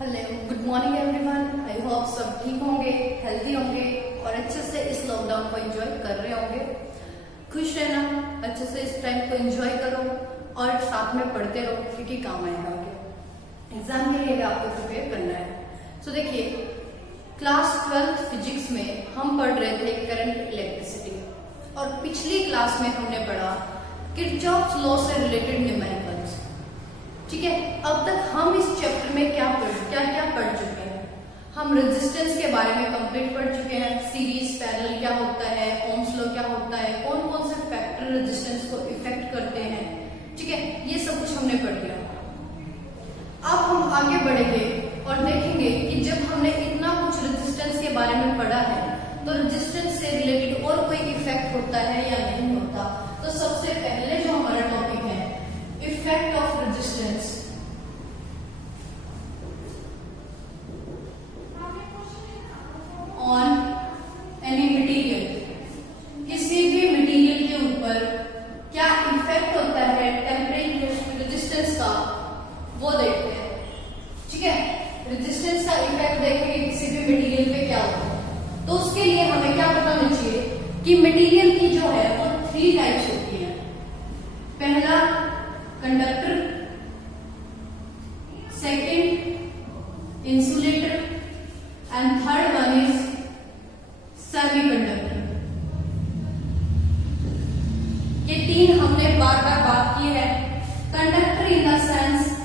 Hello, good morning everyone. I hope सब ठीक होंगे, हेल्दी होंगे और अच्छे से इस लॉकडाउन को एंजॉय कर रहे होंगे। खुश रहना, अच्छे से इस टाइम को एंजॉय करो और साथ में पढ़ते रहो क्योंकि काम आएगा आगे। एग्जाम के लिए भी आपको प्रिपेयर करना है। सो देखिए, क्लास 12th फिजिक्स में हम पढ़ रहे थे करंट इलेक्ट्रिसिटी और पिछली क्लास में हमने पढ़ा किरचॉफ्स लॉ से रिलेटेड न्यूमेरिकल्स। ठीक है, अब तक हम इस चैप्टर में क्या पढ़ चुके हैं। हम रेजिस्टेंस के बारे में कंप्लीट पढ़ चुके हैं। सीरीज पैरेलल क्या होता है, ओम्स लॉ क्या होता है, कौन कौन से फैक्टर रेजिस्टेंस को इफेक्ट करते हैं। ठीक है, ये सब कुछ हमने पढ़ लिया। अब हम आगे बढ़ेंगे और देखेंगे कि जब हमने इतना कुछ रेजिस्टेंस के बारे में पढ़ा है तो रेजिस्टेंस से रिलेटेड और कोई इफेक्ट होता है या नहीं होता। तो सबसे पहले जो हमारा टॉपिक है, effect of resistance. On any material, किसी भी मटेरियल के ऊपर क्या इफेक्ट होता है टेम्परेचर रेजिस्टेंस का, वो देखते हैं। ठीक है, रेजिस्टेंस का इफेक्ट देखेंगे किसी भी मटेरियल पे क्या होता है। तो उसके लिए हमें क्या पता होना चाहिए कि मटेरियल की जो है वो 3 टाइप्स होती है। पहला conductor, second insulator and third one is semiconductor. ये 3 हमने बार बार बात की है। कंडक्टर इन द सेंस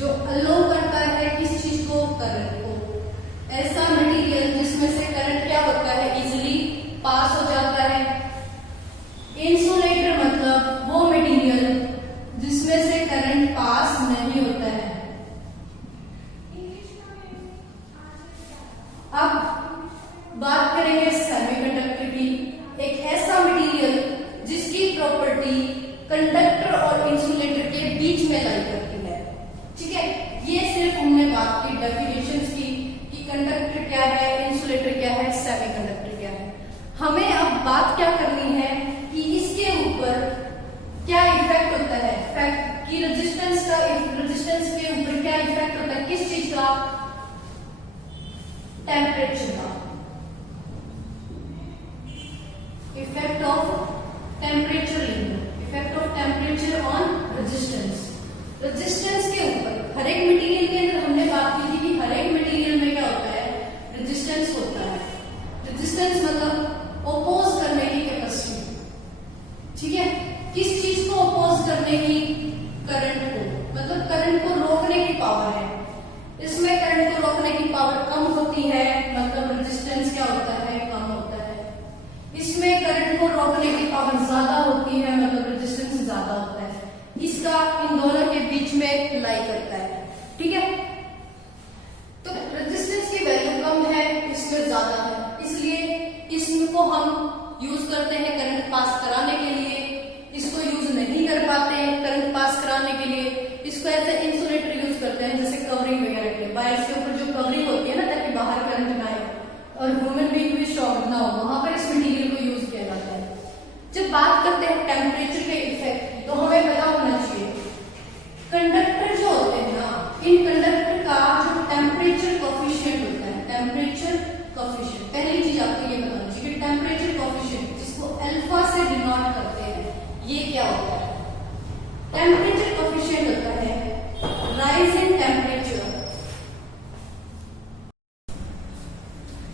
जो अलो करता है किस चीज को, करंट को। ऐसा मटेरियल जिसमें से करंट क्या होता है, इजिली पास हो जाता है। इंसुलेटर मतलब वो मटेरियल जिसमें से करंट पास नहीं होता है। अब बात करेंगे सेमीकंडक्टर की। एक ऐसा मटेरियल जिसकी प्रॉपर्टी कंडक्टर और इंसुलेटर के बीच में लाई करती है। ठीक है, ये सिर्फ हमने बात की डेफिनेशंस की कि कंडक्टर क्या है, इंसुलेटर क्या है, सेमीकंडक्टर क्या है। हमें अब बात क्या करनी है कि इसके ऊपर क्या इफेक्ट होता है, फैक्ट की रेजिस्टेंस के ऊपर क्या इफेक्ट होता है, किस चीज का, टेम्परेचर का। Effect of temperature, effect of temperature on resistance. Resistance के ऊपर हर एक मटेरियल के अंदर हमने बात की थी कि हर एक मटेरियल में क्या होता है, रेजिस्टेंस होता है। रेजिस्टेंस मतलब ओपोज करने की कैपेसिटी। ठीक है, किस चीज को ओपोज करने की, करंट को, मतलब करंट को रोकने की पावर है। इसमें करंट को रोकने की पावर कम होती है, मतलब रेजिस्टेंस क्या होता है, कम होता है। इसमें करंट को रोकने की पावर ज्यादा होती है, मतलब रेजिस्टेंस ज्यादा होता है। इसका इन दोनों के बीच में लाई करता है। ठीक है, तो रेजिस्टेंस की वैल्यू कम है, इसमें ज्यादा है, इसलिए इसको हम यूज करते हैं करंट पास कराने के लिए। इसको यूज नहीं कर पाते हैं करंट पास कराने के लिए, इसको ऐसे इंसुलेटर यूज करते हैं, जैसे कवरिंग वगैरह के लिए। वायर्स के ऊपर जो कवरिंग होती है ना, ताकि बाहर करंट ना आए और ह्यूमन बीइंग भी शॉक ना हो, वहां पर इस मटेरियल को यूज किया जाता है। जब बात करते हैं टेम्परेचर के इफेक्ट, तो हमें पता होना चाहिए कंडक्टर जो होते हैं ना, इन कंडक्टर का जो टेम्परेचर कोफिशिएंट होता है, टेम्परेचर कोफिशिएंट, पहली चीज आपको ये बताना चाहिए कि टेम्परेचर कोफिशिएंट जिसको अल्फा से डिनोट करते हैं, ये क्या होता है। टेम्परेचर कोफिशिएंट होता है राइज इन टेम्परेचर।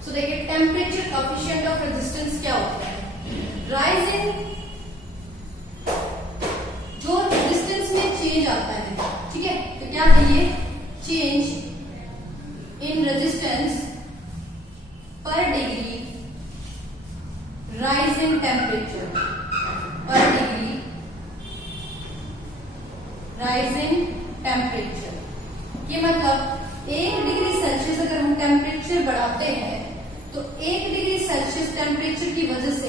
सो देखिए, टेम्परेचर कोफिशिएंट ऑफ रेजिस्टेंस क्या होता है, राइज इन, जो रेजिस्टेंस में चेंज आता है। ठीक है, तो क्या चाहिए, चेंज इन रेजिस्टेंस पर डिग्री राइज इन टेम्परेचर, पर डिग्री राइज इन टेम्परेचर। ये मतलब 1 डिग्री सेल्सियस अगर हम टेम्परेचर बढ़ाते हैं तो 1 डिग्री सेल्सियस टेम्परेचर की वजह से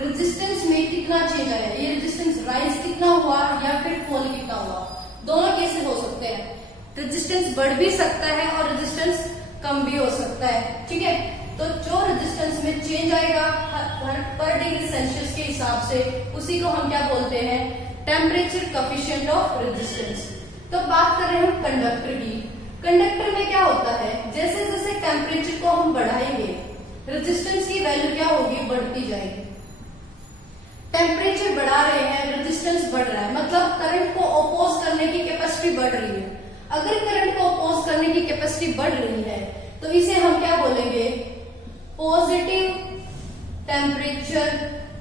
रेजिस्टेंस में कितना चेंज आया, ये रेजिस्टेंस राइज कितना हुआ या फिर फॉल कितना हुआ। दोनों केसेस हो सकते हैं, रेजिस्टेंस बढ़ भी सकता है और रेजिस्टेंस कम भी हो सकता है। ठीक है, तो जो रेजिस्टेंस में चेंज आएगा पर डिग्री सेल्सियस के हिसाब से, उसी को हम क्या बोलते हैं, टेम्परेचर कोफिशिएंट ऑफ रेजिस्टेंस। तो बात कर रहे हैं कंडक्टर की। कंडक्टर में क्या होता है, जैसे जैसे टेम्परेचर को हम बढ़ाएंगे रेजिस्टेंस की वैल्यू क्या होगी, बढ़ती जाएगी। टेम्परेचर बढ़ा रहे हैं, रेजिस्टेंस बढ़ रहा है, मतलब करंट को अपोज करने की कैपेसिटी बढ़ रही है। अगर करंट को अपोज करने की कैपेसिटी बढ़ रही है तो इसे हम क्या बोलेंगे, पॉजिटिव टेम्परेचर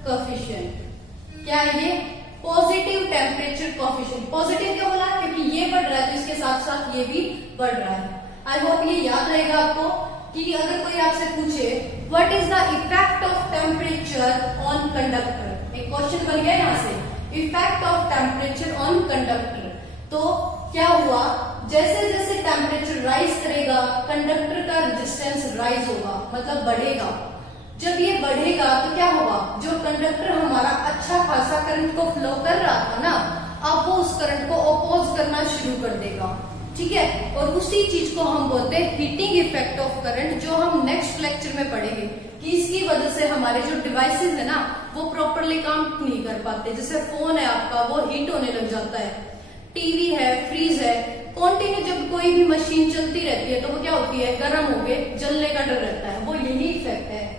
कोफिशिएंट। क्या है ये, पॉजिटिव टेम्परेचर कोफिशिएंट। पॉजिटिव क्यों बोला, क्योंकि ये बढ़ रहा है तो इसके साथ साथ ये भी बढ़ रहा है। आई होप ये याद रहेगा आपको कि अगर कोई आपसे पूछे what is the effect of temperature on conductor, एक क्वेश्चन बन गया यहाँ से, effect of temperature on conductor, तो क्या हुआ, जैसे जैसे टेम्परेचर राइज करेगा कंडक्टर का रेजिस्टेंस राइज होगा, मतलब बढ़ेगा। जब ये बढ़ेगा तो क्या होगा, जो कंडक्टर हमारा अच्छा खासा करंट को फ्लो कर रहा था ना, अब वो उस करंट को अपोज करना शुरू कर देगा। ठीक है, और उसी चीज को हम बोलते हैं हीटिंग इफेक्ट ऑफ करंट, जो हम नेक्स्ट लेक्चर में पढ़ेंगे कि इसकी वजह से हमारे जो डिवाइसेस है ना वो प्रॉपरली काम नहीं कर पाते। जैसे फोन है आपका, वो हीट होने लग जाता है, टीवी है, फ्रीज है, कॉन्टिन्यू जब कोई भी मशीन चलती रहती है तो वो क्या होती है, गर्म होके जलने का डर रहता है। वो यही इफेक्ट है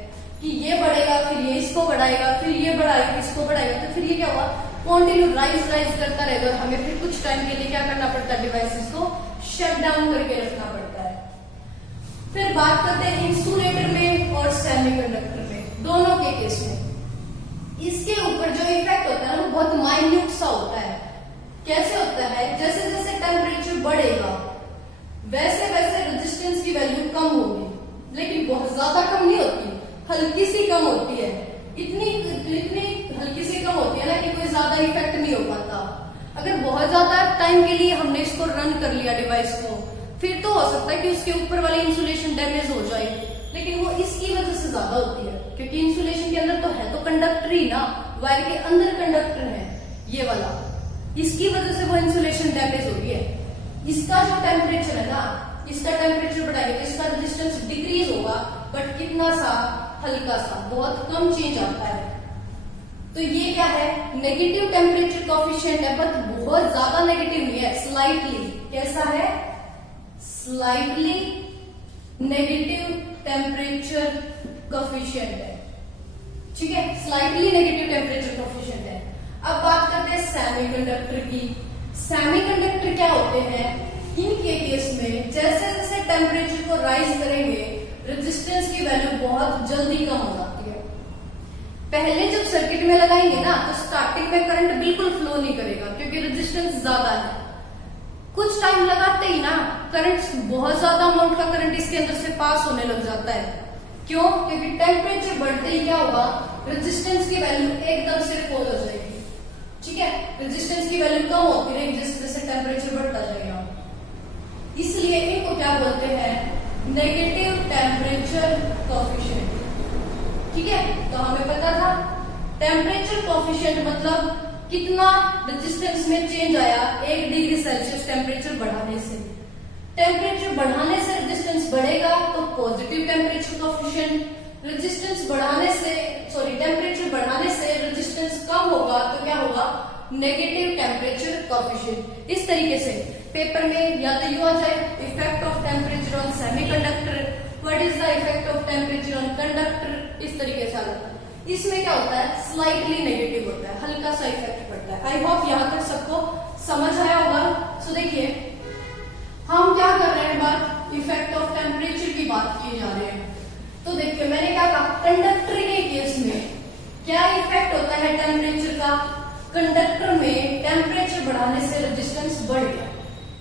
कि ये बढ़ेगा, फिर ये इसको बढ़ाएगा, फिर ये बढ़ाएगा, इसको बढ़ाएगा, तो फिर ये क्या हुआ, कॉन्टिन्यू राइज करता रहेगा और हमें फिर कुछ टाइम के लिए क्या करना पड़ता है, डिवाइसेस को शट डाउन करके रखना पड़ता है। फिर बात करते हैं इंसुलेटर में और सेमीकंडक्टर में, दोनों के केस में इसके ऊपर जो इफेक्ट होता है ना वो बहुत माइन्यूट सा होता है। कैसे होता है, जैसे जैसे टेम्परेचर बढ़ेगा वैसे वैसे रेजिस्टेंस की वैल्यू कम होगी, लेकिन बहुत ज्यादा कम नहीं होती, हल्की सी कम होती है। इतनी हल्की सी कम होती है ना कि कोई ज्यादा इफेक्ट नहीं हो पाता। अगर बहुत ज्यादा टाइम के लिए हमने इसको रन कर लिया डिवाइस को, फिर तो हो सकता है कि उसके ऊपर वाली इंसुलेशन डैमेज हो जाए, लेकिन वो इसकी वजह से ज्यादा होती है क्योंकि इंसुलेशन के अंदर तो है तो कंडक्टर ही ना, वायर के अंदर कंडक्टर है ये वाला, इसकी वजह से वो इंसुलेशन डैमेज हो रही है। इसका जो टेम्परेचर है ना, इसका टेम्परेचर बढ़ाएगा तो इसका रेजिस्टेंस डिक्रीज होगा, बट कितना सा, हल्का सा, बहुत कम चेंज आता है। तो ये क्या है, नेगेटिव टेम्परेचर कोफिशिएंट है, बट बहुत ज्यादा नेगेटिव नहीं है, स्लाइटली। कैसा है, स्लाइटली नेगेटिव टेम्परेचर कोफिशिएंट है। ठीक है, स्लाइटली नेगेटिव टेम्परेचर कोफिशिएंट है। अब बात करते हैं सेमीकंडक्टर की। सेमीकंडक्टर क्या होते हैं, इनके केस में जैसे जैसे टेम्परेचर को राइज करेंगे रेजिस्टेंस की वैल्यू बहुत जल्दी कम हो जाती है। पहले जब सर्किट में लगाएंगे ना तो स्टार्टिंग में करंट बिल्कुल फ्लो नहीं करेगा क्योंकि रेजिस्टेंस ज्यादा है। कुछ टाइम लगाते ही ना करंट, बहुत ज्यादा अमाउंट का करंट इसके अंदर से पास होने लग जाता है। क्यों, क्योंकि टेम्परेचर बढ़ते ही क्या होगा, रेजिस्टेंस की वैल्यू एकदम से फॉल हो जाएगी। ठीक है, रेजिस्टेंस की वैल्यू कम होती रहेगी जैसे जैसे टेम्परेचर बढ़ता जाएगा। इसलिए इनको क्या बोलते हैं, नेगेटिव टेम्परेचर कोफिशिएंट। ठीक है, तो हमें पता था टेम्परेचर कोफिशिएंट मतलब कितना रेजिस्टेंस में चेंज आया 1 डिग्री सेल्सियस टेम्परेचर बढ़ाने से। टेम्परेचर बढ़ाने से रेजिस्टेंस बढ़ेगा तो पॉजिटिव टेम्परेचर कोफिशिएंट, रेजिस्टेंस बढ़ाने से टेम्परेचर बढ़ाने से रेजिस्टेंस कम होगा तो क्या होगा, नेगेटिव टेम्परेचर कोफिशिएंट। इस तरीके से पेपर में या तो यू आ जाए effect of temperature on semiconductor, what is the effect of temperature on conductor, इस तरीके से आता है। इसमें क्या होता है, स्लाइटली नेगेटिव होता है, हल्का सा इफेक्ट पड़ता है। आई होप यहाँ तक सबको समझ आया होगा। सो देखिए हम क्या कर रहे हैं, बात इफेक्ट ऑफ टेम्परेचर की बात किए जा रहे हैं। तो देखिए मैंने क्या कहा, कंडक्टर के केस में क्या इफेक्ट होता है टेम्परेचर का, कंडक्टर में टेम्परेचर बढ़ाने से रेजिस्टेंस बढ़ गया।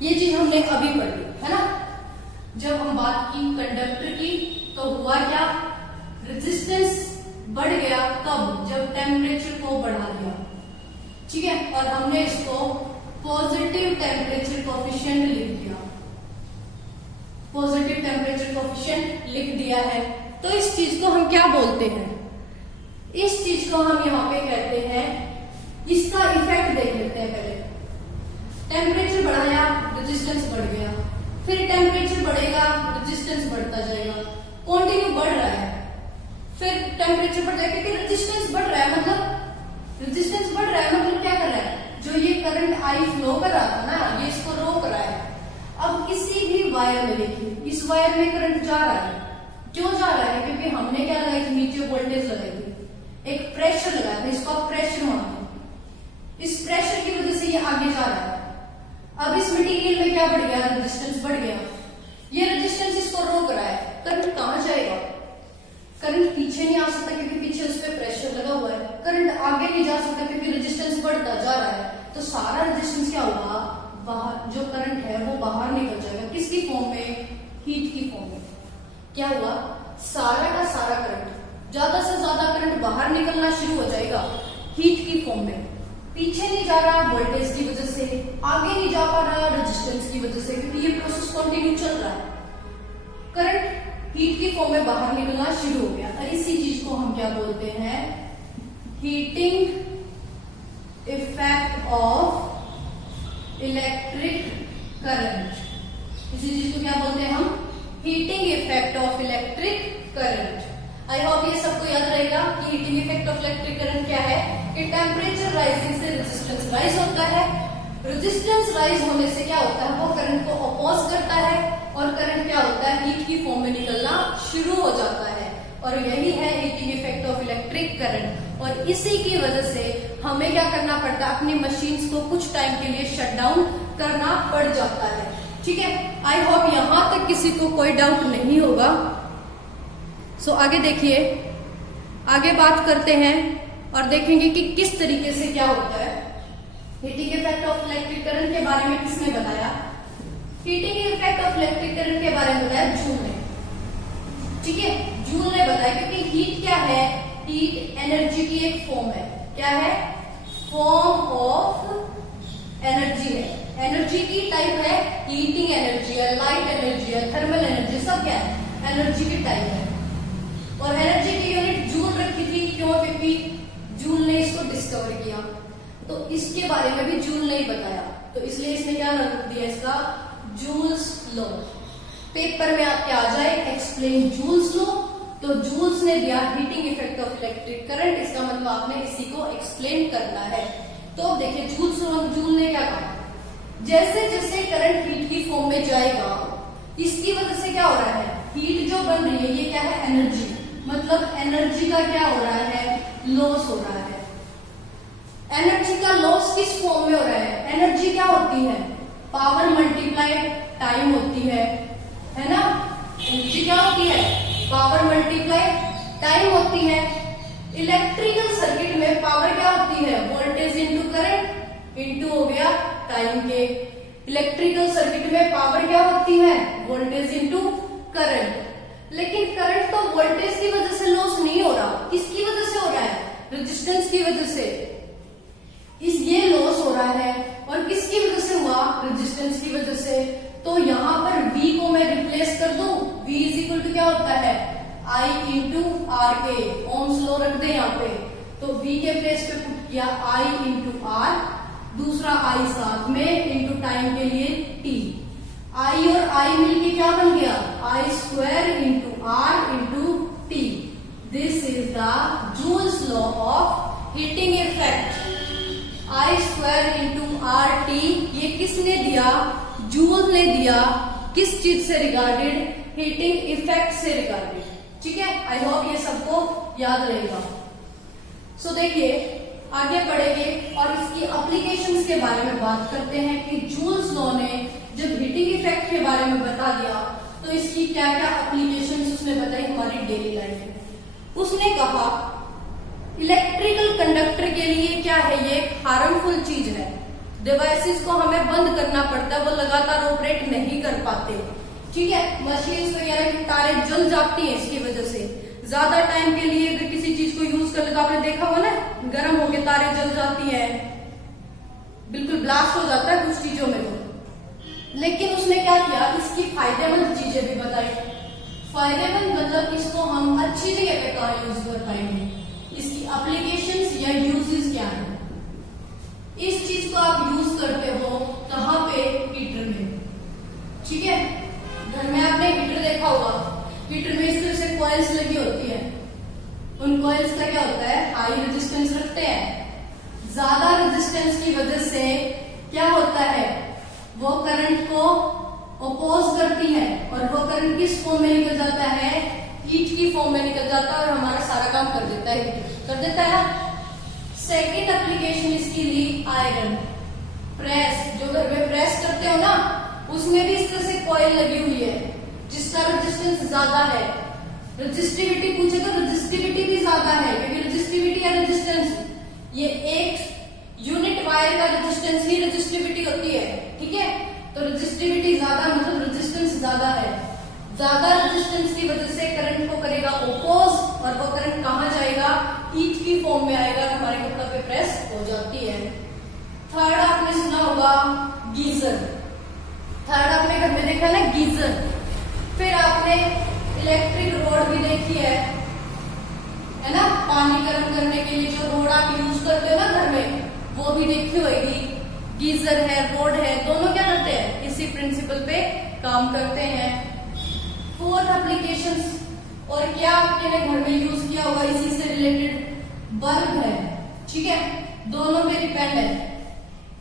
ये चीज हमने अभी पढ़ी है ना, जब हम बात की कंडक्टर की तो हुआ क्या, रेजिस्टेंस बढ़ गया। कब, जब टेम्परेचर को बढ़ा दिया। ठीक है, और हमने इसको पॉजिटिव टेम्परेचर कोफिशिएंट लिख दिया, पॉजिटिव टेम्परेचर कोफिशिएंट लिख दिया है। तो इस चीज को हम क्या बोलते हैं, इस चीज को हम यहाँ पे कहते हैं, इसका इफेक्ट देख लेते हैं पहले। टेम्परेचर बढ़ाया, रेजिस्टेंस बढ़ गया, फिर टेम्परेचर बढ़ेगा, रेजिस्टेंस बढ़ता जाएगा, कंटिन्यू बढ़ रहा है। फिर टेम्परेचर बढ़ जाएगा क्योंकि रेजिस्टेंस बढ़ रहा है, मतलब रेजिस्टेंस बढ़ रहा है मतलब क्या कर रहा है, जो ये करंट आई फ्लो कर रहा था ना, ये इसको रोक रहा है। अब किसी भी वायर वायर में देखिए, इस वायर में करंट जा रहा है। क्यों जा रहा है? क्योंकि हमने क्या लगाई थी, नीचे वोल्टेज लगाई थी, एक प्रेशर लगाया था, इसको आप प्रेशर मानते हैं। इस प्रेशर की वजह से ये आगे जा रहा है। अब इस मटेरियल में क्या बढ़ गया, रेजिस्टेंस बढ़ गया। ये रेजिस्टेंस इसको रोक रहा है। करंट कहां जाएगा? करंट पीछे नहीं आ सकता क्योंकि पीछे उस पर प्रेशर लगा हुआ है। करंट आगे नहीं जा सकता क्योंकि रेजिस्टेंस बढ़ता जा रहा है। तो सारा रेजिस्टेंस क्या होगा, बाहर, जो करंट है वो बाहर निकल जाएगा। किसकी फॉर्म में? हीट की फॉर्म में। क्या हुआ, सारा का सारा करंट, ज्यादा से ज्यादा करंट बाहर निकलना शुरू हो जाएगा हीट की फॉर्म में। पीछे नहीं जा रहा वोल्टेज की वजह से, आगे नहीं जा पा रहा रेजिस्टेंस की वजह से, क्योंकि ये प्रोसेस कंटिन्यू चल रहा है। करंट हीट की फॉर्म में बाहर निकलना शुरू हो गया। और इसी चीज को हम क्या बोलते हैं, heating effect of electric current. इसी चीज को क्या बोलते हैं हम, heating effect of electric current. I hope ये सबको याद रहेगा कि heating effect of electric current क्या है, कि टेम्परेचर राइजिंग से रेजिस्टेंस राइज होता है। रेजिस्टेंस राइज होने से क्या होता है, वो करंट को अपोज करता है और करंट क्या होता है, हीट की फॉर्म में निकलना शुरू हो जाता है। और यही है heating effect of electric current. और इसी की वजह से हमें क्या करना पड़ता है, अपनी मशीन्स को कुछ टाइम के लिए शट डाउन करना पड़ जाता है। ठीक है, आई होप यहां तक किसी को कोई डाउट नहीं होगा। सो आगे देखिए, आगे बात करते हैं और देखेंगे कि किस तरीके से क्या होता है। Heating effect of electric current के बारे में किसने बताया? Heating effect of electric current के बारे में बताया जूल ने। ठीक है, जूल ने बताया, क्योंकि हीट क्या है, हीट एनर्जी की एक फॉर्म है। क्या है? फॉर्म ऑफ एनर्जी है। एनर्जी की टाइप है, हीटिंग एनर्जी है, लाइट एनर्जी है, थर्मल एनर्जी, सब क्या है, एनर्जी की टाइप है। और एनर्जी की यूनिट जूल रखी थी। क्यों? क्योंकि जूल ने इसको डिस्कवर किया, तो इसके बारे में भी जूल ने ही बताया, तो इसलिए इसने क्या रख दिया, इसका जूल्स लॉ। पेपर में आपके आ जाए एक्सप्लेन जूल्स लॉ, तो जूल्स ने दिया heating effect of electric current, इसका मतलब आपने इसी को एक्सप्लेन करना है। तो अब देखिए जूल्स लॉ, जूल ने क्या कहा, जैसे जैसे करंट हीट की फॉर्म में जाएगा, इसकी वजह से क्या हो रहा है, हीट जो बन रही है ये क्या है, एनर्जी, मतलब एनर्जी का क्या हो रहा है, लॉस हो रहा है। एनर्जी का लॉस किस फॉर्म में हो रहा है? एनर्जी क्या होती है, पावर मल्टीप्लाइड टाइम होती है ना। एनर्जी क्या होती है, पावर मल्टीप्लाइड टाइम होती है। इलेक्ट्रिकल सर्किट में पावर क्या होती है, वोल्टेज इंटू करंट इंटू हो गया टाइम के। इलेक्ट्रिकल सर्किट में पावर क्या होती है, वोल्टेज इंटू करंट। लेकिन करंट तो वोल्टेज की वजह से लॉस नहीं हो रहा, किसकी वजह से हो रहा है, रेजिस्टेंस की वजह से। ये लॉस हो रहा है और किसकी वजह से हुआ, रेजिस्टेंस की वजह से। तो यहाँ पर V को मैं रिप्लेस कर दूं, V इज इक्वल टू क्या होता है, I इंटू आर के, ओम्स लॉ रख दे यहाँ पे। तो V के प्लेस पे पुट किया I इंटू आर, दूसरा I साथ में इंटू टाइम के लिए T। I और I मिलके क्या बन गया, I square into R into T. This is the Joule's law of heating effect. I square into R T, ये किसने दिया, जूल ने दिया। किस चीज से रिगार्डेड, हीटिंग इफेक्ट से रिगार्डेड। ठीक है, आई होप ये सबको याद रहेगा। सो देखिए आगे बढ़ेंगे और इसकी एप्लीकेशंस के बारे में बात करते हैं कि जूल्स लॉ ने जब हीटिंग इफेक्ट के बारे में बता दिया तो इसकी क्या क्या एप्लीकेशंस उसने बताई हमारी डेली लाइफ में। उसने कहा इलेक्ट्रिकल कंडक्टर के लिए क्या है, ये एक हार्मफुल चीज है। डिवाइसेस को हमें बंद करना पड़ता है, वो लगातार ऑपरेट नहीं कर पाते। ठीक है, मशीन्स वगैरह की तारें जल जाती हैं इसकी वजह से। ज्यादा टाइम के लिए अगर किसी चीज को यूज कर लेगा, आपने देखा होगा ना, गर्म होकर तारें जल जाती हैं, बिल्कुल ब्लास्ट हो जाता है कुछ चीजों में तो। लेकिन उसने क्या किया, इसकी फायदेमंद चीजें भी बताई। फायदेमंद मतलब इसको हम अच्छी जगह पे कहाँ यूज कर पाएंगे, इसकी एप्लीकेशंस या यूजेस क्या है। इस चीज को आप यूज करते हो कहाँ पे, हीटर में। ठीक है, घर में आपने हीटर देखा होगा, हीटर में इस तरह से कॉइल्स लगी होती है। उन कॉइल्स का क्या होता है, हाई रेजिस्टेंस रखते हैं। ज्यादा रेजिस्टेंस की वजह से क्या होता है, वो करंट को ओपोज करती है और वो करंट किस फॉर्म में निकल जाता है, हीट की फॉर्म में निकल जाता है और हमारा सारा काम कर देता है, कर देता है ना। सेकेंड एप्लीकेशन इसकी ली आयरन प्रेस, जो घर में प्रेस करते हो ना, उसमें भी इस तरह से कॉइल लगी हुई है जिसका रेजिस्टेंस ज्यादा है। रेजिस्टिविटी पूछे तो रेजिस्टिविटी भी ज्यादा है, क्योंकि रेजिस्टिविटी या रेजिस्टेंस ये एक यूनिट वायर का रेजिस्टेंस ही रेजिस्टिविटी होती है, ठीक है। तो रेजिस्टिविटी ज्यादा मतलब रेजिस्टेंस ज्यादा है। ज्यादा रेजिस्टेंस की वजह से करंट को करेगा ओपोज और वो करंट कहां जाएगा, हीट की फॉर्म में आएगा, हमारे कपड़ा पे प्रेस हो जाती है। थर्ड आपने सुना होगा गीजर, थर्ड आपने घर में देखा ना गीजर। फिर आपने इलेक्ट्रिक रोड भी देखी है ना, पानी गर्म करने के लिए जो रोड आप यूज करते हो ना घर में, वो भी देखी होगी। गीजर है, रोड है, दोनों क्या करते हैं, इसी प्रिंसिपल पे काम करते हैं। फोर्थ एप्लीकेशंस और क्या आपके घर में यूज किया होगा इसी से रिलेटेड, बल्ब है, ठीक है। दोनों पे डिपेंड है,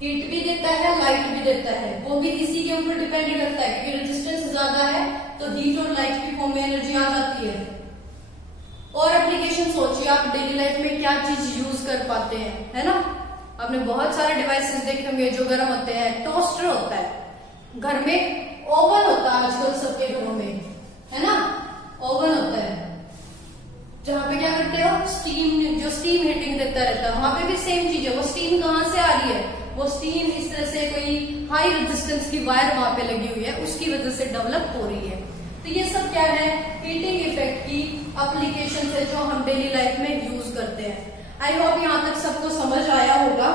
हीट भी देता है, लाइट भी देता है, वो भी इसी के ऊपर डिपेंड करता है, क्योंकि रेजिस्टेंस ज्यादा है तो हीट और लाइट की फॉर्म में एनर्जी आ जाती है। और एप्लीकेशन सोचिए आप डेली लाइफ में क्या चीज यूज कर पाते हैं, है ना। आपने बहुत सारे डिवाइसेस देखे होंगे जो गर्म होते हैं, टोस्टर होता है, घर में ओवन होता है आजकल सबके घरों में, है ना, ओवन होता है जहां पे क्या करते हो, स्टीम, जो स्टीम हीटिंग देता रहता है, वहां पे भी सेम चीज है। वो स्टीम कहां से आ रही है, वो स्टीम इस तरह से कोई हाई रेजिस्टेंस की वायर वहां पे लगी हुई है, उसकी वजह से डेवलप हो रही है। तो ये सब क्या है, हीटिंग इफेक्ट की एप्लीकेशन है जो हम डेली लाइफ में यूज करते हैं। आई होप यहाँ तक सबको समझ आया होगा।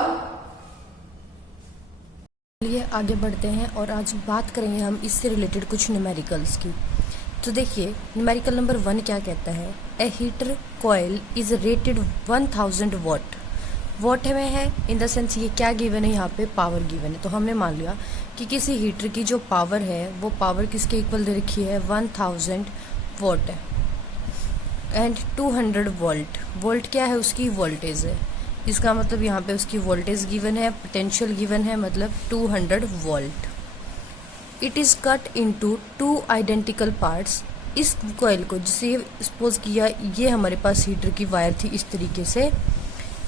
चलिए आगे बढ़ते हैं और आज बात करेंगे हम इससे रिलेटेड कुछ न्यूमेरिकल्स की। तो देखिए न्यूमेरिकल नंबर 1 क्या कहता है, a heater coil is rated 1000 watt. Watt में है इन द सेंस ये क्या गिवन है, यहाँ पे पावर गिवन है। तो हमने मान लिया कि किसी हीटर की जो पावर है वो पावर किसके इक्वल दे रखी है, 1000 वॉट है एंड 200 वोल्ट। वोल्ट क्या है, उसकी वोल्टेज है, इसका मतलब यहाँ पे उसकी वोल्टेज गिवन है, पोटेंशियल गिवन है, मतलब 200 volt. It is cut into 2 identical parts. इस कॉइल को जिसे सपोज किया ये हमारे पास हीटर की वायर थी, इस तरीके से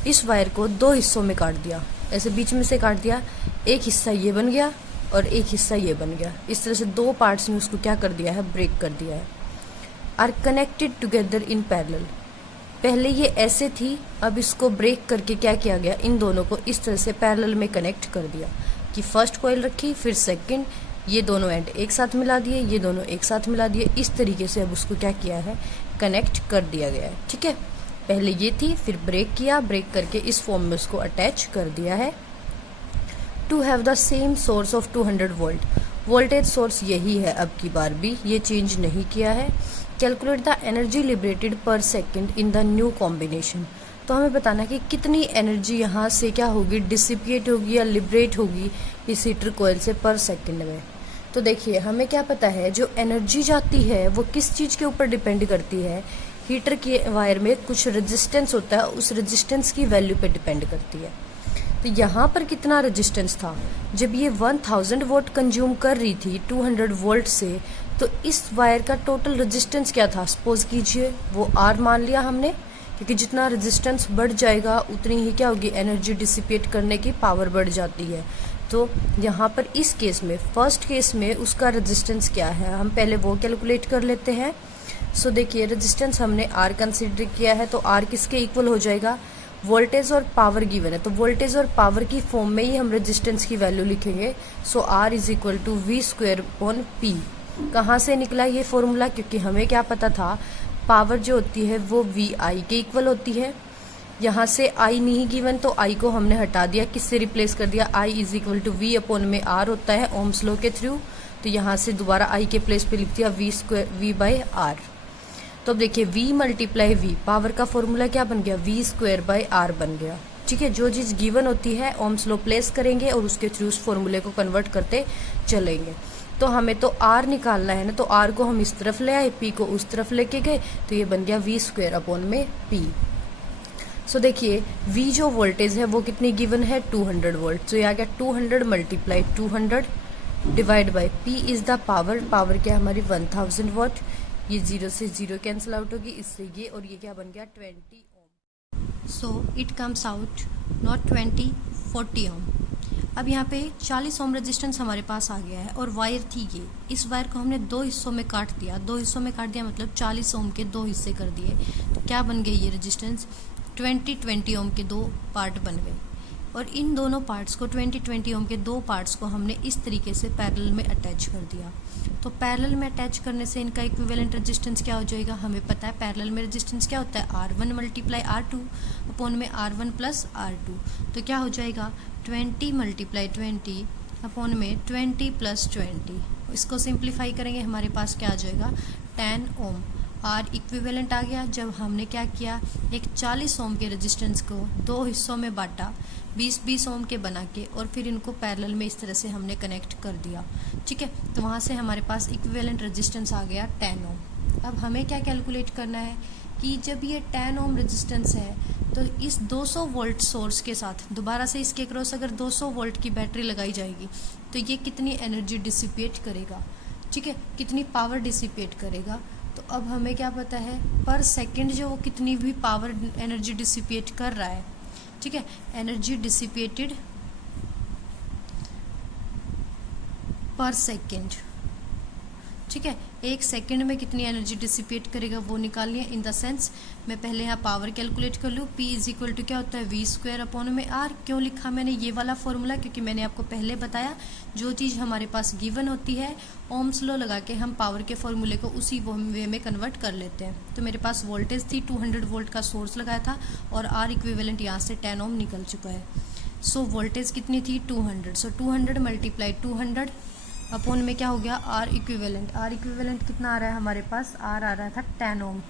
इस वायर को 2 हिस्सों में काट दिया, ऐसे बीच में से काट दिया, एक हिस्सा ये बन गया और एक हिस्सा ये बन गया। इस तरह से 2 पार्ट्स में उसको क्या कर दिया है, ब्रेक कर दिया है। Are connected together in parallel. पहले ये ऐसे थी, अब इसको ब्रेक करके क्या किया गया, इन दोनों को इस तरह से पैरेलल में कनेक्ट कर दिया कि फर्स्ट कॉइल रखी, फिर सेकंड, ये दोनों एंड एक साथ मिला दिए, ये दोनों एक साथ मिला दिए। इस तरीके से अब उसको क्या किया है, कनेक्ट कर दिया गया है, ठीक है। पहले ये थी, फिर ब्रेक किया, ब्रेक करके इस फॉर्म में उसको अटैच कर दिया है। To have the same source of 200 volt. Voltage source यही है, अब की बार भी ये चेंज नहीं किया है। कैलकुलेट द एनर्जी लिबरेटेड पर second in the new combination. तो हमें बताना कि कितनी एनर्जी यहाँ से क्या होगी, डिसिपिएट होगी या लिबरेट होगी इस हीटर कॉइल से पर सेकेंड में। तो देखिए हमें क्या पता है, जो एनर्जी जाती है वो किस चीज़ के ऊपर डिपेंड करती है, हीटर के वायर में कुछ रेजिस्टेंस होता है, उस रेजिस्टेंस की वैल्यू पे डिपेंड करती है। तो यहाँ पर कितना रेजिस्टेंस था, जब ये 1000 वोल्ट कंज्यूम कर रही थी 200 वोल्ट से, तो इस वायर का टोटल रेजिस्टेंस क्या था, सपोज कीजिए वो R मान लिया हमने, क्योंकि जितना रेजिस्टेंस बढ़ जाएगा उतनी ही क्या होगी, एनर्जी डिसिपेट करने की पावर बढ़ जाती है। तो यहाँ पर इस केस में, फर्स्ट केस में उसका रेजिस्टेंस क्या है, हम पहले वो कैलकुलेट कर लेते हैं। सो देखिए रेजिस्टेंस हमने R कंसिडर किया है, तो R किसके इक्वल हो जाएगा, वोल्टेज और पावर गिवन है, तो वोल्टेज और पावर की फॉर्म में ही हम रेजिस्टेंस की वैल्यू लिखेंगे। So R is equal to V²/P। कहाँ से निकला ये फॉर्मूला, क्योंकि हमें क्या पता था पावर जो होती है वो VI के इक्वल होती है। यहाँ से I नहीं गिवन तो I को हमने हटा दिया, किससे रिप्लेस कर दिया, I is equal to V/R होता है ओम्स लॉ के थ्रू। तो यहाँ से दोबारा I के प्लेस पे लिख दिया V/R। तो अब देखिए V × V, पावर का फॉर्मूला क्या बन गया, V²/R बन गया, ठीक है। जो चीज़ गिवन होती है ओम्स लॉ प्लेस करेंगे और उसके थ्रू उस फॉर्मूले को कन्वर्ट करते चलेंगे। तो हमें तो R निकालना है ना, तो R को हम इस तरफ ले आए, P को उस तरफ लेके गए, तो ये बन गया V²/P। सो देखिए V जो वोल्टेज है वो कितनी गिवन है, 200 वोल्ट। तो यह आ गया 200 × 200 divide by P is the power, power क्या हमारी 1000 वॉट, ये 0 से 0 कैंसिल आउट होगी, इससे ये और ये क्या बन गया 20 ohm. So it comes out not 20, 40 ohm. अब यहाँ पे 40 ओम रेजिस्टेंस हमारे पास आ गया है और वायर थी ये, इस वायर को हमने दो हिस्सों में काट दिया, दो हिस्सों में काट दिया मतलब 40 ओम के दो हिस्से कर दिए, तो क्या बन गई ये रेजिस्टेंस 20 ओम के दो पार्ट बन गए। और इन दोनों पार्ट्स को 20 ओम के दो पार्ट्स को हमने इस तरीके से पैरेलल में अटैच कर दिया। तो पैरेलल में अटैच करने से इनका इक्विवेलेंट रेजिस्टेंस क्या हो जाएगा, हमें पता है पैरेलल में रेजिस्टेंस क्या होता है R1 मल्टीप्लाई R2 अपॉन में R1 प्लस R2, तो क्या हो जाएगा 20 मल्टीप्लाई 20 अपॉन में 20 प्लस 20। इसको सिंप्लीफाई करेंगे हमारे पास क्या आ जाएगा 10 ओम। आर इक्विवेलेंट आ गया जब हमने क्या किया, एक 40 ओम के रेजिस्टेंस को दो हिस्सों में बांटा 20-20 ओम के बना के, और फिर इनको पैरेलल में इस तरह से हमने कनेक्ट कर दिया। ठीक है, तो वहाँ से हमारे पास इक्विवेलेंट रेजिस्टेंस आ गया 10 ओम। अब हमें क्या कैलकुलेट करना है कि जब ये 10 ओम रेजिस्टेंस है तो इस 200 वोल्ट सोर्स के साथ दोबारा से इसके क्रॉस अगर 200 वोल्ट की बैटरी लगाई जाएगी तो ये कितनी एनर्जी डिसिपेट करेगा, ठीक है, कितनी पावर डिसिपेट करेगा। तो अब हमें क्या पता है पर सेकंड जो वो कितनी भी पावर एनर्जी डिसिपेट कर रहा है, ठीक है, एनर्जी डिसिपेटेड पर सेकंड, ठीक है, एक सेकंड में कितनी एनर्जी डिसिपेट करेगा वो निकालनी है। इन द सेंस मैं पहले यहाँ पावर कैलकुलेट कर लूँ, P इज इक्वल टू क्या होता है V² अपॉन में R। क्यों लिखा मैंने ये वाला फॉर्मूला, क्योंकि मैंने आपको पहले बताया जो चीज़ हमारे पास गिवन होती है ओम्स लॉ लगा के हम पावर के फॉर्मूले को उसी वे में कन्वर्ट कर लेते हैं। तो मेरे पास वोल्टेज थी 200 वोल्ट का सोर्स लगाया था और R इक्विवेलेंट यहाँ से 10 ओम निकल चुका है। सो वोल्टेज कितनी थी 200, सो 200 मल्टीप्लाई 200 अपॉन में क्या हो गया R इक्विवेलेंट। R इक्विवेलेंट कितना आ रहा है हमारे पास, R आ रहा था 10 ohm.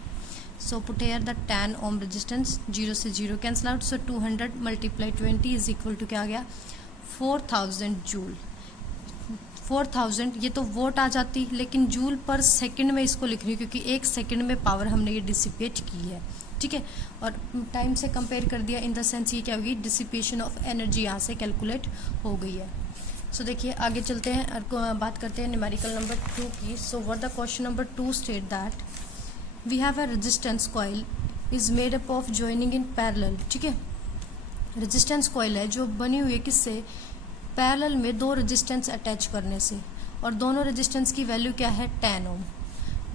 So put here the 10 ohm resistance, 0 से 0 cancel out, so 200 multiply 20 is equal to क्या आ गया 4000 जूल। 4000 ये तो वोट आ जाती, लेकिन जूल पर सेकंड में इसको लिख रही हूँ क्योंकि एक सेकंड में पावर हमने ये डिसिपेट की है, ठीक है, और टाइम से कंपेयर कर दिया। इन द सेंस ये क्या होगी डिसिपेशन ऑफ एनर्जी यहाँ से कैलकुलेट हो गई है। सो देखिए आगे चलते हैं और बात करते हैं न्यूमेरिकल नंबर 2 की। So what the question number 2 state that we have a resistance coil is made up of joining in parallel, ठीक है, रेजिस्टेंस कॉइल है जो बनी हुई है किससे, पैरेलल में दो रेजिस्टेंस अटैच करने से, और दोनों रेजिस्टेंस की वैल्यू क्या है 10 ओम।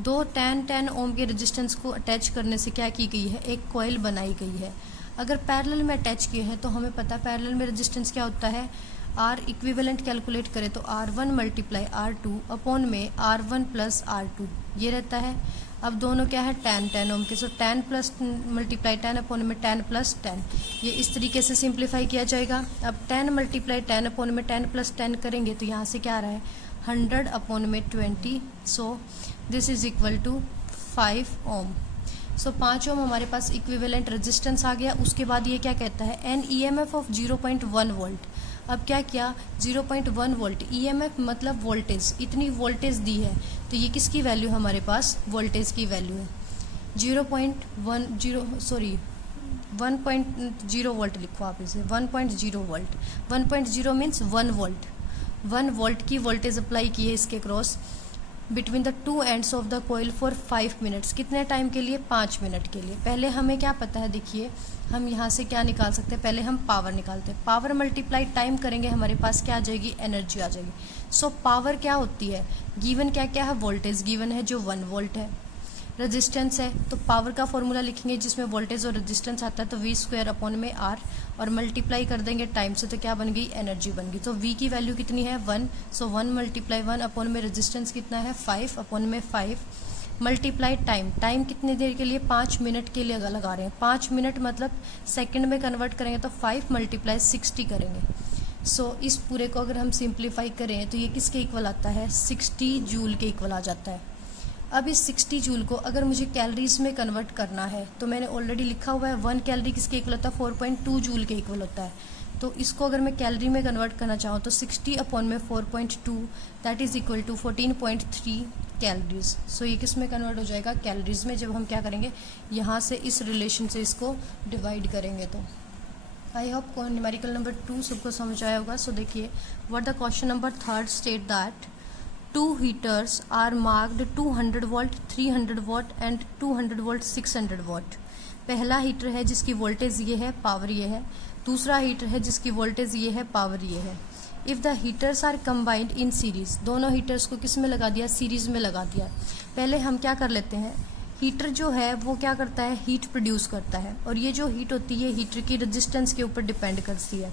दो 10 ओम के रेजिस्टेंस को अटैच करने से क्या की गई है, एक कॉइल बनाई गई है। अगर पैरेलल में अटैच किए हैं तो हमें पता है पैरेलल में रेजिस्टेंस क्या होता है, R इक्विवेलेंट कैलकुलेट करें तो R1 मल्टीप्लाई R2 अपॉन में R1 प्लस R2 ये रहता है। अब दोनों क्या है 10 ओम के, सो 10 प्लस मल्टीप्लाई 10 अपॉन में 10 प्लस 10, ये इस तरीके से सिंप्लीफाई किया जाएगा। अब 10 मल्टीप्लाई 10 अपॉन में 10 प्लस 10 करेंगे तो यहाँ से क्या आ रहा है 100 अपॉन में 20, so this is equal to 5 ohm. So 5 ohm हमारे पास इक्विवेलेंट रेजिस्टेंस आ गया। उसके बाद ये क्या कहता है एन EMF ऑफ 0.1 वोल्ट। अब क्या किया 0.1 वोल्ट, EMF मतलब वोल्टेज, इतनी वोल्टेज दी है तो ये किसकी वैल्यू हमारे पास वोल्टेज की वैल्यू है 1.0 वोल्ट लिखो आप इसे 1.0 वोल्ट। 1.0 मीन्स 1 वोल्ट, 1 वोल्ट की वोल्टेज अप्लाई की है इसके cross between the two ends of the coil for 5 minutes. कितने टाइम के लिए 5 मिनट के लिए। पहले हमें क्या पता है, देखिए हम यहाँ से क्या निकाल सकते हैं, पहले हम पावर निकालते हैं, पावर मल्टीप्लाई टाइम करेंगे हमारे पास क्या आ जाएगी एनर्जी आ जाएगी। सो पावर क्या होती है, गिवन क्या क्या है वोल्टेज गिवन है जो 1 वोल्ट है, रेजिस्टेंस है तो पावर का फॉर्मूला लिखेंगे जिसमें वोल्टेज और रेजिस्टेंस आता है तो V² अपॉन में R, और मल्टीप्लाई कर देंगे टाइम से तो क्या बन गई एनर्जी बन गई। तो V की वैल्यू कितनी है 1, सो 1 मल्टीप्लाई 1 अपॉन में रेजिस्टेंस कितना है 5 अपॉन में 5 मल्टीप्लाई टाइम, टाइम कितनी देर के लिए 5 मिनट के लिए लगा रहे हैं, 5 मिनट मतलब सेकंड में कन्वर्ट करेंगे तो 5 मल्टीप्लाई 60 करेंगे। सो इस पूरे को अगर हम सिंप्लीफाई करें तो ये किसके इक्वल आता है 60 जूल के इक्वल आ जाता है। अब इस 60 जूल को अगर मुझे कैलोरीज में कन्वर्ट करना है तो मैंने ऑलरेडी लिखा हुआ है 1 कैलोरी किसके इक्वल होता है 4.2 जूल के इक्वल होता है। तो इसको अगर मैं कैलोरी में कन्वर्ट करना चाहूँ तो 60 अपॉन में 4.2 that is equal to 14.3 calories. So ये किस में कन्वर्ट हो जाएगा कैलोरीज में, जब हम क्या करेंगे यहाँ से इस रिलेशन से इसको डिवाइड करेंगे तो आई होप न्यूमेरिकल नंबर 2 सबको समझ आया होगा. सो देखिए, what the question number 3 state that 2 heaters are marked 200 volt, 300 volt and 200 volt 600 volt. पहला हीटर है जिसकी वोल्टेज ये है, पावर ये है. दूसरा हीटर है जिसकी वोल्टेज ये है, पावर ये है. If the heaters are combined in series, दोनों हीटर्स को किस में लगा दिया, सीरीज में लगा दिया. पहले हम क्या कर लेते हैं, हीटर जो है वो क्या करता है, हीट प्रोड्यूस करता है. और ये जो हीट होती है हीटर की रेजिस्टेंस के ऊपर डिपेंड करती है.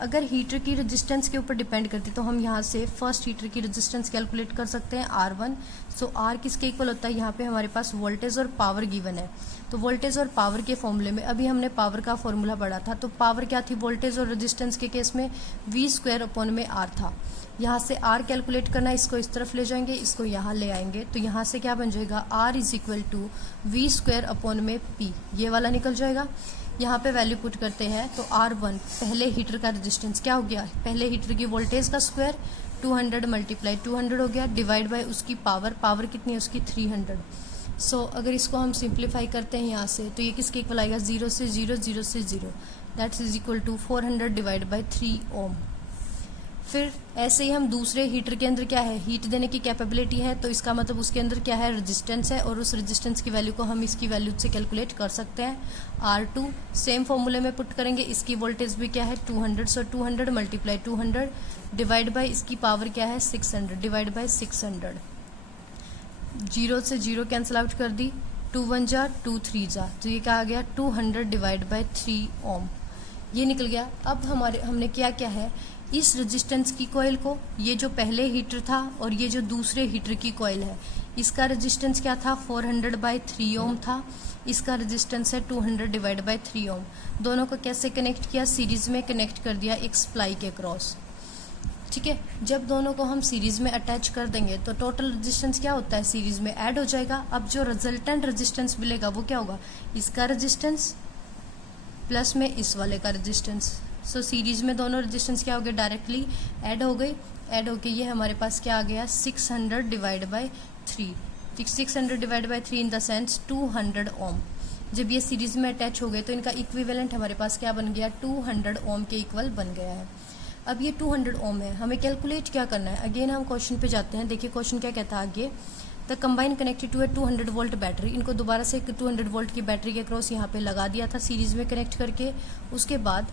अगर हीटर की रेजिस्टेंस के ऊपर डिपेंड करती है तो हम यहाँ से फर्स्ट हीटर की रेजिस्टेंस कैलकुलेट कर सकते हैं R1. सो R किसके इक्वल होता है, यहाँ पे हमारे पास वोल्टेज और पावर गिवन है. तो वोल्टेज और पावर के फॉर्मूले में अभी हमने पावर का फॉर्मूला पढ़ा था. तो पावर क्या थी वोल्टेज और रेजिस्टेंस के केस में, V²/R था. यहाँ से R कैलकुलेट करना है, इसको इस तरफ ले जाएंगे, इसको यहाँ ले आएंगे. तो यहाँ से क्या बन जाएगा, R = V²/P, ये वाला निकल जाएगा. यहाँ पे वैल्यू पुट करते हैं तो R1 पहले हीटर का रेजिस्टेंस क्या हो गया, पहले हीटर की वोल्टेज का स्क्वायर 200 × 200 हो गया, डिवाइड बाय उसकी पावर, पावर कितनी है उसकी 300. सो अगर इसको हम सिंप्लीफाई करते हैं यहाँ से तो ये किसके इक्वल आएगा, 0 से 0, 0 से 0, दैट्स = 400 डिवाइड बाय 3 ओम. फिर ऐसे ही हम दूसरे हीटर के अंदर क्या है, हीट देने की कैपेबिलिटी है, तो इसका मतलब उसके अंदर क्या है, रेजिस्टेंस है. और उस रेजिस्टेंस की वैल्यू को हम इसकी वैल्यू से कैलकुलेट कर सकते हैं, R2. सेम फॉर्मूले में पुट करेंगे, इसकी वोल्टेज भी क्या है 200, सो 200 × 200 डिवाइड बाय इसकी पावर क्या है 600 डिवाइड बाय 600. 0 से 0 कैंसिल आउट कर दी, 2 1 जा 2 3 जा, तो ये क्या आ गया 200 डिवाइड बाय 3 ओम, ये निकल गया. अब हमने क्या है, इस रेजिस्टेंस की कॉइल को, ये जो पहले हीटर था और ये जो दूसरे हीटर की कॉइल है, इसका रेजिस्टेंस क्या था 400/3 ओम था. इसका रेजिस्टेंस है 200 डिवाइड बाय 3 ओम. दोनों को कैसे कनेक्ट किया, सीरीज में कनेक्ट कर दिया एक सप्लाई के क्रॉस. ठीक है, जब दोनों को हम सीरीज में अटैच कर देंगे तो टोटल रेजिस्टेंस क्या होता है, सीरीज में ऐड हो जाएगा. अब जो रिजल्टेंट रेजिस्टेंस मिलेगा वो क्या होगा, इसका रेजिस्टेंस प्लस में इस वाले का रेजिस्टेंस. सो सीरीज में दोनों रेजिस्टेंस क्या हो गए, डायरेक्टली ऐड हो गई. ऐड होके ये हमारे पास क्या आ गया 600 divide by 3. 600 divide by 3 in the sense 200 ओम. जब ये सीरीज में अटैच हो गए तो इनका इक्विवेलेंट हमारे पास क्या बन गया, 200 ओम के इक्वल बन गया है. अब ये 200 ओम है, हमें कैलकुलेट क्या करना है. अगेन हम क्वेश्चन पे जाते हैं. देखिए क्वेश्चन क्या कहता है आगे, the combine connected to a 200 volt battery. इनको दोबारा से 200 वोल्ट की बैटरी के क्रॉस यहाँ पे लगा दिया था सीरीज में कनेक्ट करके. उसके बाद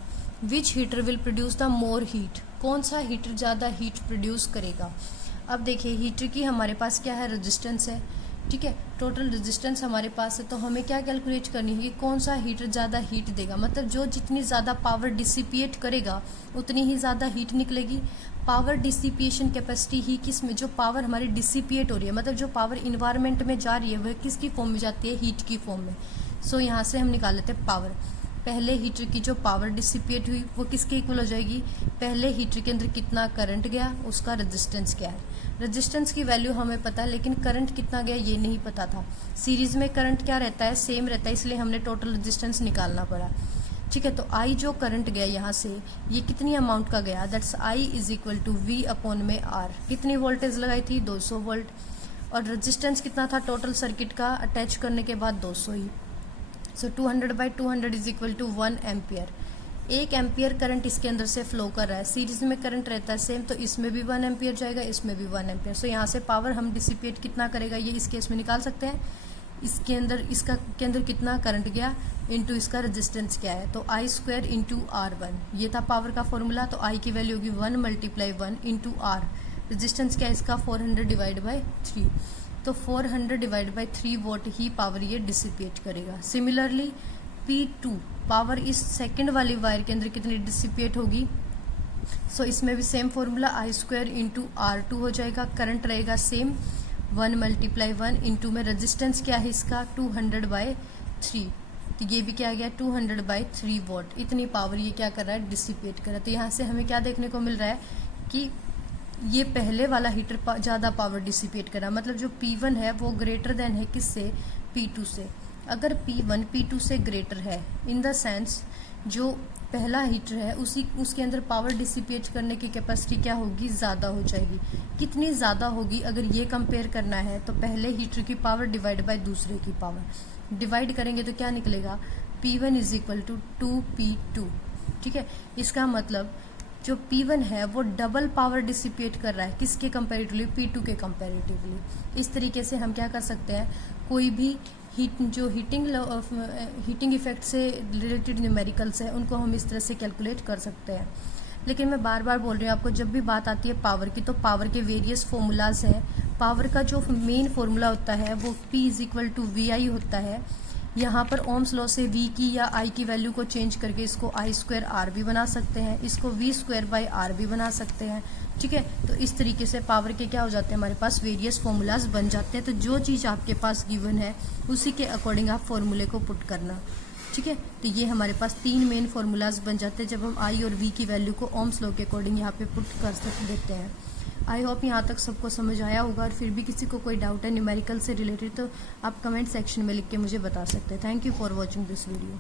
which heater will produce the more heat, कौन सा हीटर ज़्यादा हीट प्रोड्यूस करेगा. अब देखिए हीटर की हमारे पास क्या है, रेजिस्टेंस है. ठीक है, टोटल रेजिस्टेंस हमारे पास है, तो हमें क्या कैलकुलेट करनी है कि कौन सा हीटर ज़्यादा हीट देगा. मतलब जो जितनी ज़्यादा पावर डिसिपिएट करेगा उतनी ही ज़्यादा हीट निकलेगी. पावर डिसिपिएशन कैपेसिटी ही किस में, जो पावर हमारी डिसिपिएट हो रही है, मतलब जो पावर इन्वायरमेंट में जा रही है वह किसकी फॉर्म में जाती है, हीट की फॉर्म में. सो यहाँ से हम निकाल लेते हैं पावर. पहले हीटर की जो पावर डिसिपिएट हुई वो किसके इक्वल हो जाएगी, पहले हीटर के अंदर कितना करंट गया उसका रेजिस्टेंस क्या है. रेजिस्टेंस की वैल्यू हमें पता है लेकिन करंट कितना गया ये नहीं पता था. सीरीज में करंट क्या रहता है, सेम रहता है, इसलिए हमने टोटल रेजिस्टेंस निकालना पड़ा. ठीक है, तो आई जो करंट गया यहाँ से ये कितनी अमाउंट का गया, दैट्स आई = V/R. कितनी वोल्टेज लगाई थी 200 वोल्ट. और रेजिस्टेंस कितना था टोटल सर्किट का अटैच करने के बाद 200 ही. सो 200/200 = 1 एम्पियर. 1 एम्पियर करंट इसके अंदर से फ्लो कर रहा है. सीरीज में करंट रहता है सेम, तो इसमें भी 1 एम्पियर जाएगा, इसमें भी 1 एम्पियर. सो यहाँ से पावर हम डिसिपेट कितना करेगा ये इस केस में निकाल सकते हैं. इसके अंदर कितना करंट गया इनटू इसका रेजिस्टेंस क्या है, तो I² × R1. ये था पावर का फॉर्मूला. तो I की वैल्यू होगी 1 × 1 × R. रेजिस्टेंस क्या है इसका 400 डिवाइड बाय 3. तो 400 divide by 3 volt he power ये डिसिपेट करेगा. सिमिलरली P2 पावर इस सेकंड वाली वायर के अंदर कितनी डिसिपेट होगी. सो इसमें भी सेम फॉर्मूला I² × R2 हो जाएगा. करंट रहेगा सेम 1 × 1 इंटू में रेजिस्टेंस क्या है इसका 200/3. तो ये भी क्या आ गया 200/3 वोल्ट. इतनी पावर ये क्या कर रहा है, डिसिपेट कर रहा है. तो यहाँ से हमें क्या देखने को मिल रहा है कि ये पहले वाला हीटर ज़्यादा पावर डिसिपेट कर रहा है. मतलब जो P1 है वो ग्रेटर देन है किससे, P2 से. अगर P1 P2 से ग्रेटर है इन द सेंस जो पहला हीटर है उसके अंदर पावर डिसिपेट करने की कैपेसिटी क्या होगी, ज़्यादा हो जाएगी. कितनी ज़्यादा होगी अगर ये कंपेयर करना है तो पहले हीटर की पावर डिवाइड बाय दूसरे की पावर. डिवाइड करेंगे तो क्या निकलेगा, P1 = 2P2. ठीक है। इसका मतलब जो P1 है वो डबल पावर डिसिपेट कर रहा है, किसके कंपैरेटिवली, P2 के कंपैरेटिवली। इस तरीके से हम क्या कर सकते हैं, कोई भी हीटिंग इफेक्ट से रिलेटेड न्यूमेरिकल्स है उनको हम इस तरह से कैलकुलेट कर सकते हैं। लेकिन मैं बार बार बोल रही हूँ आपको, जब भी बात आती है पावर की तो पावर के वेरियस फॉर्मूलाज हैं। पावर का जो मेन फॉर्मूला होता है वो P = VI होता है। यहाँ पर ओम्स लॉ से V की या I की वैल्यू को चेंज करके इसको I² R भी बना सकते हैं, इसको V² R भी बना सकते हैं। ठीक है, तो इस तरीके से पावर के क्या हो जाते हैं, हमारे पास वेरियस फॉर्मूलाज बन जाते हैं। तो जो चीज़ आपके पास गिवन है उसी के अकॉर्डिंग आप फॉर्मूले को पुट करना। ठीक है, तो ये हमारे पास 3 मेन फॉर्मूलाज बन जाते हैं जब हम I और V की वैल्यू को ओम्स लॉ के अकॉर्डिंग यहाँ पे पुट कर देते हैं। आई होप यहाँ तक सबको समझ आया होगा, और फिर भी किसी को कोई डाउट है न्यूमेरिकल से रिलेटेड तो आप कमेंट सेक्शन में लिख के मुझे बता सकते हैं। Thank you for watching this video.